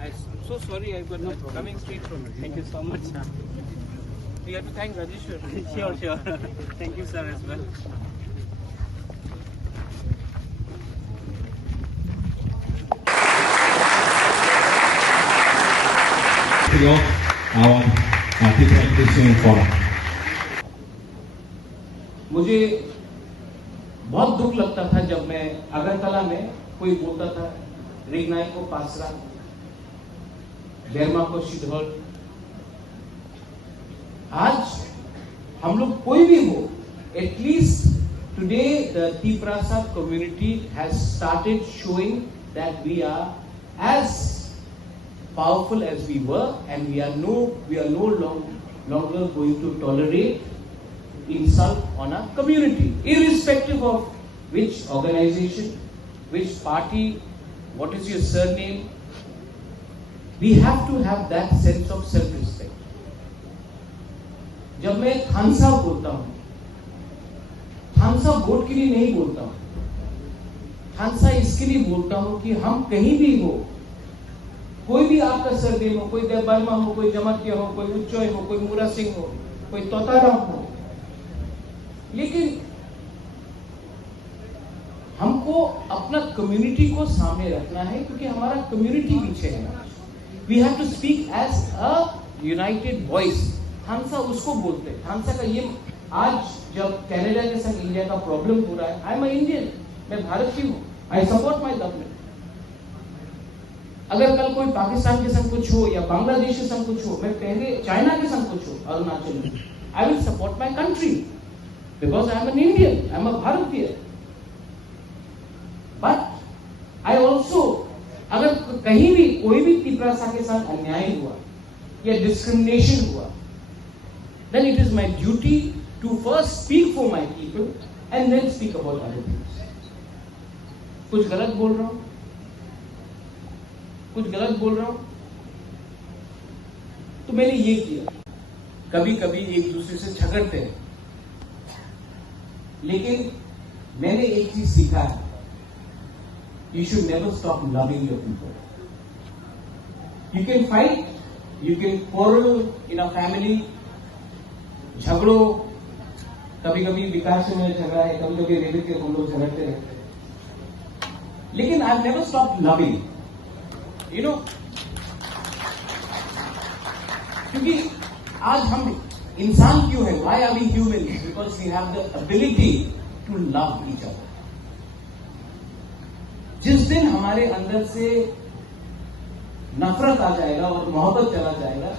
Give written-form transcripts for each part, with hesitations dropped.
I'm so sorry, I got coming straight from it. Thank you so much, sir. You have to thank Rajeshwar. Sure. Thank you, sir, as well. Our participation forum. मुझे बहुत दुख लगता था जब मैं अगरतला में कोई बोलता था रिगनाई को पासरा, बेरमा को शिधौल। आज हम लोग कोई भी हो, at least today the Tiprasa community has started showing that we are as powerful as we were, and we are no longer going to tolerate insult on our community, irrespective of which organization, which party, what is your surname. We have to have that sense of self-respect. जब मैं खानसा बोलता हूं, खानसा vote के लिए नहीं बोलता हूं, खानसा इसके लिए बोलता हूं कि हम कहीं भी हो, कोई भी आपका सरनेम हो, कोई देवबर्मा हो, कोई जमतिया हो, कोई उच्चोय हो, कोई मूरा सिंह हो, कोई तोताराम हो, लेकिन हमको अपना कम्युनिटी को सामने रखना है, क्योंकि हमारा कम्युनिटी पीछे है। We have to speak as a united voice. खानसा उसको बोलते हैं। खानसा का ये आज जब कनाडा के संग इंडिया का प्रॉब्लम हो रहा है, आई एम अ इंडियन, मैं भारतीय हूं, आई सपोर्ट माई गवर्नमेंट। अगर कल कोई पाकिस्तान के संग कुछ हो या बांग्लादेश के संग कुछ हो, मैं पहले चाइना के संग कुछ हो, अरुणाचल में, I will support my country because I am an Indian, I am a Bharatiya. But I also, अगर कहीं भी कोई भी तिप्रासा के साथ अन्याय हुआ या डिस्क्रिमिनेशन हुआ, then it is my duty to first speak for my people and then speak about other things. कुछ गलत बोल रहा हूं, तो मैंने ये किया। कभी कभी एक दूसरे से झगड़ते हैं, लेकिन मैंने एक चीज सीखा है, you should never stop loving your people. You can fight, you can quarrel in a family, झगड़ो, कभी कभी विकास से मेरा झगड़ा है, कभी कभी रेलवे के हम लोग झगड़ते रहते हैं, लेकिन I never stop loving, you know, क्योंकि आज हम इंसान क्यों है, why are we human, because we have the ability to love each other. जिस दिन हमारे अंदर से नफरत आ जाएगा और मोहब्बत चला जाएगा,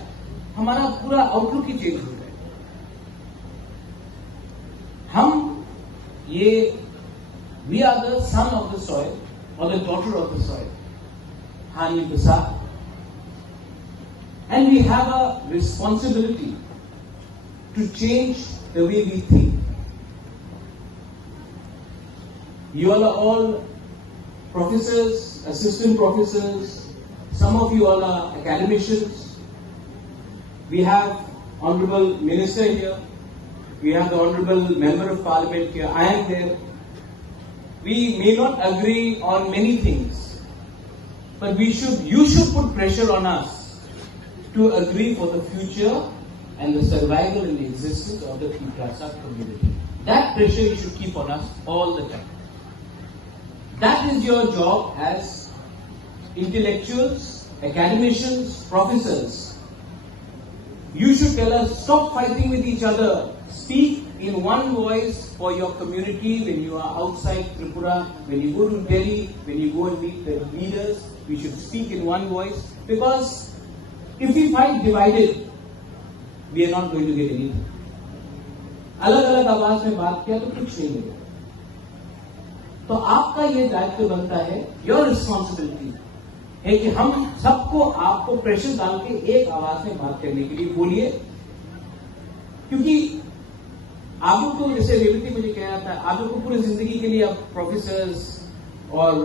हमारा पूरा आउटलुक ही चेंज हो जाएगा। हम ये, we are the son of the soil और the daughter of the soil, Hani Prasad, and we have a responsibility to change the way we think. You all are all professors, assistant professors, some of you all are academicians. We have Honorable Minister here, we have the Honorable Member of Parliament here, I am there. We may not agree on many things, but you should put pressure on us to agree for the future and the survival and the existence of the Tiprasa community. That pressure you should keep on us all the time. That is your job as intellectuals, academicians, professors. You should tell us, stop fighting with each other. Speak in one voice for your community when you are outside Tripura, when you go to Delhi, when you go and meet the leaders. We should speak in one voice, because if we fight divided, we are not going to get anything. अलग अलग आवाज में बात किया तो कुछ नहीं मिलेगा। तो आपका ये दायित्व बनता है, योर रिस्पॉन्सिबिलिटी है कि हम सबको आपको प्रेशर डाल के एक आवाज में बात करने के लिए बोलिए, क्योंकि आप लोग तो, जैसे रेवती मुझे कह रहा था, आप लोग को पूरी जिंदगी के लिए आप प्रोफेसर्स और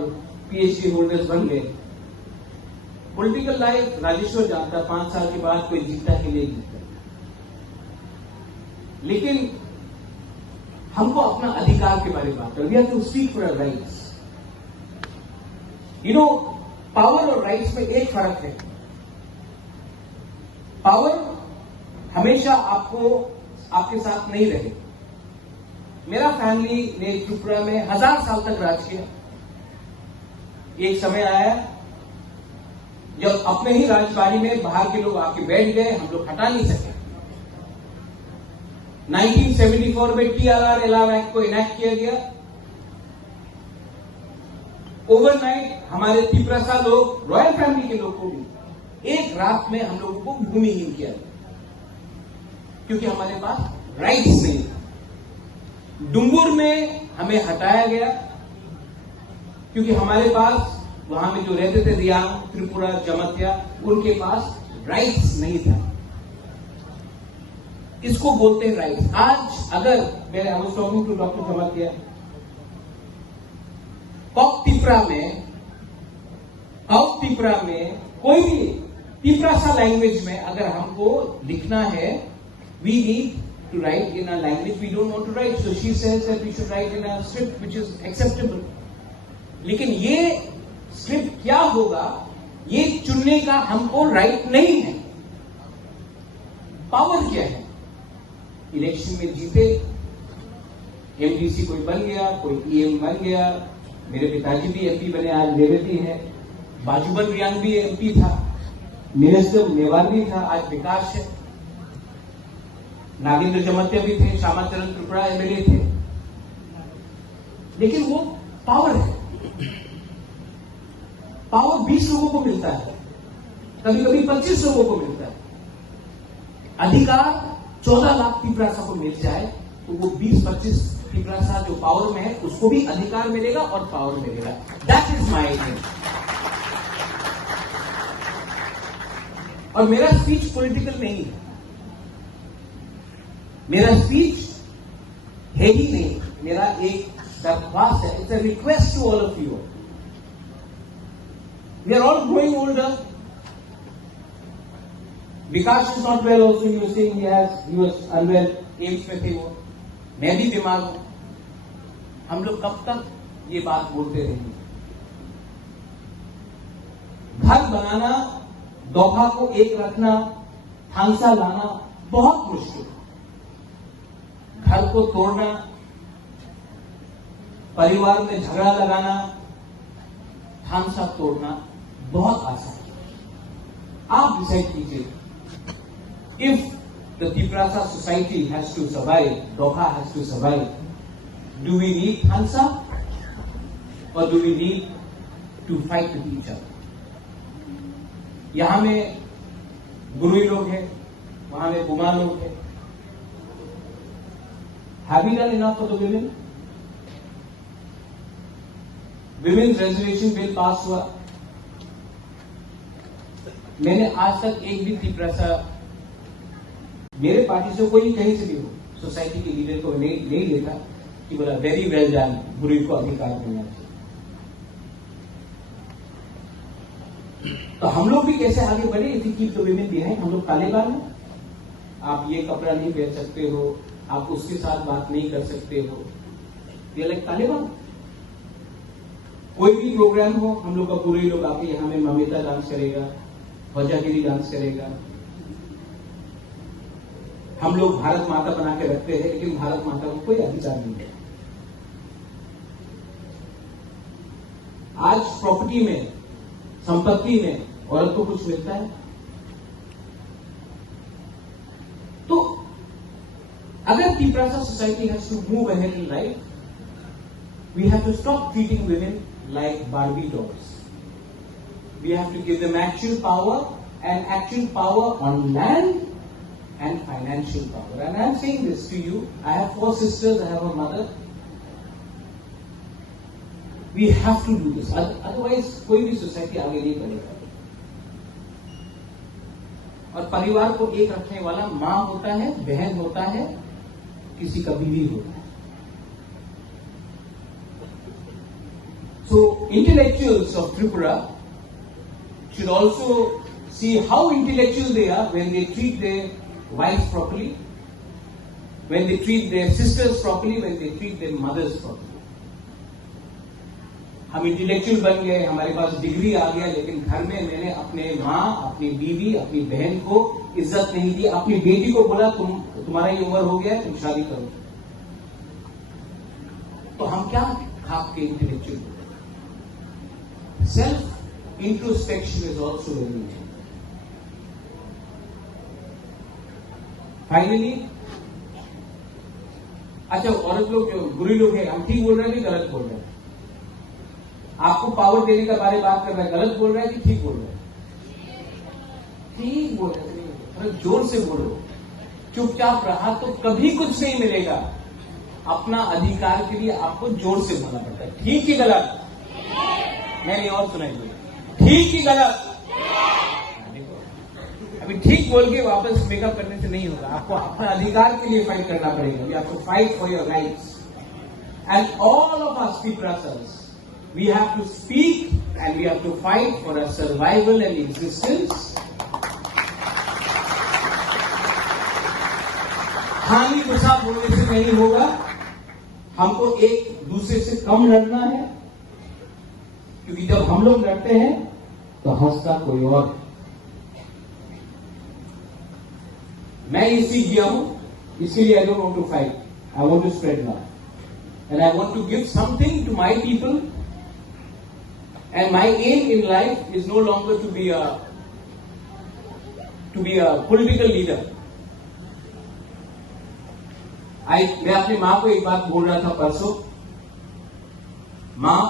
पीएचडी होल्डर्स बन गए। पॉलिटिकल लाइफ राजेश्वर जानता, 5 साल के बाद कोई जीता कि नहीं जीता, लेकिन हमको अपना अधिकार के बारे में बात करें। We have to speak for our rights. You know, power और राइट्स में एक फर्क है। पावर हमेशा आपको आपके साथ नहीं रहे। मेरा फैमिली ने त्रिपुरा में 1000 साल तक राज किया। एक समय आया जब अपने ही राजबाड़ी में बाहर के लोग आके बैठ गए, हम लोग हटा नहीं सके। 1974 में TRR अलाव एक्ट को इनैक्ट किया गया। ओवरनाइट हमारे त्रिपुरा लोग, रॉयल फैमिली के लोग को भी एक रात में हम लोगों को भूमिहीन किया, क्योंकि हमारे पास राइट्स नहीं था। डुंगुर में हमें हटाया गया क्योंकि हमारे पास वहां में जो रहते थे रियांग, त्रिपुरा, जमतिया, उनके पास राइट्स नहीं था। इसको बोलते हैं राइट्स। आज अगर मेरे I was talking to doctor Jamatia, कॉक त्रिपुरा में कोई भी त्रिपुरा लैंग्वेज में अगर हमको लिखना है, we need to write in a language we don't want to write. So she says that we should write in a script which is acceptable. लेकिन ये स्क्रिप्ट क्या होगा, ये चुनने का हमको राइट नहीं है। पावर क्या है? इलेक्शन में जीते, एमडीसी कोई बन गया, कोई ईएम बन गया। मेरे पिताजी भी एमपी बने, आज रेवती है। बाजूबन रियांग भी एमपी था, मिनिस्टर मेवार भी था, आज विकास है। नागेंद्र जमतिया भी थे, श्यामाचरण त्रिपुरा एमएलए थे। लेकिन वो पावर है। पावर 20 लोगों को मिलता है, कभी कभी 25 लोगों को मिलता है। अधिकार 14 लाख त्रिपुरा को मिल जाए तो वो 20-25 त्रिपुरा जो पावर में है उसको भी अधिकार मिलेगा और पावर मिलेगा। That is my thing. और मेरा स्पीच पॉलिटिकल नहीं है, मेरा स्पीच है ही नहीं, मेरा एक दरख्वास्त है। It's a request to all of you. We are all growing older. Vikas is not well also, you saying he was unwell, AIIMS में थे वो। मैं भी बीमार हूं। हम लोग कब तक ये बात बोलते रहेंगे? घर बनाना, दोहा को एक रखना, थांसा लाना बहुत मुश्किल है। घर को तोड़ना, परिवार में झगड़ा लगाना, थांसा तोड़ना बहुत आसान है। आप डिसाइड कीजिए। If the Tripura society has to survive, दोहा has to survive, do we need थांसा और do we need to fight with each other? यहां में गुरुई लोग हैं, वहां में बुमा लोग हैं। Have we done enough for the women? Women's reservation bill पास हुआ। मैंने आज तक एक भी त्रिपुरा मेरे पार्टी से कोई कहीं से भी हो, सोसाइटी के लीडर को नहीं देखा कि बोला वेरी वेल डन, बुरी को अधिकार मिलना चाहिए। तो हम लोग भी कैसे आगे बढ़े? If you keep the women behind, हम लोग तालिबान हैं। आप ये कपड़ा नहीं पहन सकते हो, आप उसके साथ बात नहीं कर सकते हो, ये लाइक तालिबान। कोई भी प्रोग्राम हो, हम लोग का पूरे लोग आके यहां में ममिता डांस करेगा, वजागिरी डांस करेगा। हम लोग भारत माता बना के रखते हैं, लेकिन भारत माता को कोई अधिकार नहीं है। आज प्रॉपर्टी में, संपत्ति में औरत को कुछ मिलता है? तो अगर Tripura society has to move ahead in life, we have to stop treating women like Barbie dolls. We have to give them actual power, and actual power on land and financial power. And I am saying this to you. I have 4 sisters, I have a mother. We have to do this. Otherwise, कोई भी society आगे नहीं बढ़ेगा। और परिवार को एक रखने वाला मां होता है, बहन होता है, किसी का बीवी होता है। So intellectuals of Tripura should also see how intellectual they are when they treat their wives properly, when they treat their sisters properly, when they treat their mothers properly. हम इंटेलेक्चुअल बन गए, हमारे पास डिग्री आ गया, लेकिन घर में मैंने अपने माँ, अपनी बीवी, अपनी बहन को इज्जत नहीं दी। अपनी बेटी को बोला तुम्हारा ये उम्र हो गया है, तुम शादी करो। तो हम क्या खाप के intellectual? Self introspection is also very important. Finally, अच्छा, औरत लोग जो बुरी लोग हैं, हम ठीक बोल रहे हैं कि गलत बोल रहे हैं? आपको पावर देने के बारे में बात कर रहा है, गलत बोल रहा है कि ठीक बोल रहा है? ठीक बोल रहे हैं, थोड़ा जोर से बोलो। चुपचाप रहा तो कभी कुछ नहीं मिलेगा। अपना अधिकार के लिए आपको जोर से बोलना पड़ता है। ठीक कि गलत? मैंने और सुनाई, ठीक कि गलत? अभी ठीक बोल के वापस मेकअप करने से नहीं होगा। आपको अपने अधिकार के लिए फाइट करना पड़ेगा। You have to fight for your rights. And all of us peoples, we have to speak and we have to fight for our survival and existence. हानि गुस्सा बोलने से नहीं होगा। हमको एक दूसरे से कम लड़ना है, क्योंकि जब हम लोग लड़ते हैं तो हंसता कोई और। मैं ये सीख गया हूं, इसके लिए I don't want to fight, I want to spread love and I want to give something to my people. And my aim in life is no longer to be a political leader. मैं अपनी माँ को एक बात बोल रहा था परसों. माँ,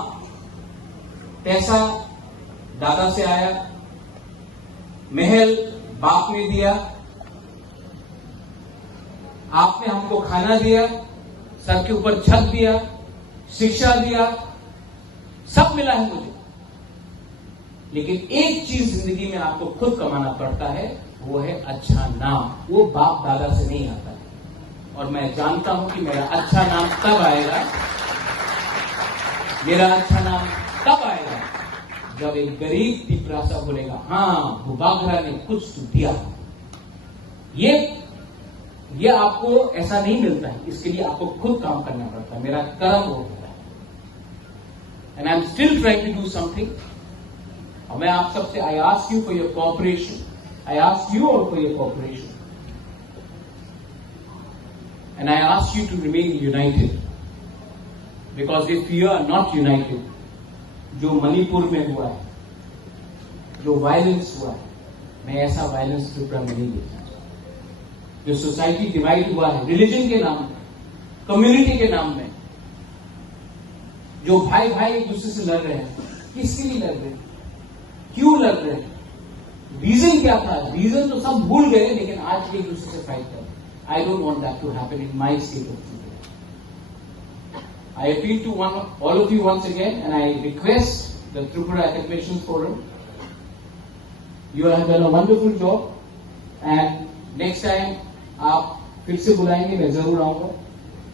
पैसा दादा से आया, महल बाप ने दिया, आपने हमको खाना दिया, सर के ऊपर छत दिया, शिक्षा दिया, सब मिला है मुझे. लेकिन एक चीज जिंदगी में आपको खुद कमाना पड़ता है, वो है अच्छा नाम. वो बाप दादा से नहीं आता है. और मैं जानता हूं कि मेरा अच्छा नाम तब आएगा, मेरा अच्छा नाम तब आएगा जब एक गरीब पिपरासा बोलेगा, हाँ भूबागरा ने कुछ तो दिया. ये आपको ऐसा नहीं मिलता है. इसके लिए आपको खुद काम करना पड़ता है. मेरा कर्म वो होता है. And I am still trying to do something. और मैं आप सबसे, I ask you for your cooperation. I ask you all for your cooperation. And I ask you to remain united, because if you are not united, जो मणिपुर में हुआ है, जो violence हुआ है, मैं ऐसा वायलेंस त्रिपुरा में नहीं देखा. जो सोसाइटी डिवाइड हुआ है रिलीजन के नाम में, कम्युनिटी के नाम में, जो भाई भाई एक दूसरे से लड़ रहे हैं, किसके लिए लड़ रहे हैं, क्यों लड़ रहे हैं, रीजन क्या था? रीजन तो सब भूल गए, लेकिन आज एक दूसरे से फाइट कर रहे हैं. I don't want that to happen in my state of Tripura. I appeal to all of you once again, and I request the Tripura Academicians Forum. You have done a wonderful job, and next time आप फिर से बुलाएंगे, मैं जरूर आऊंगा.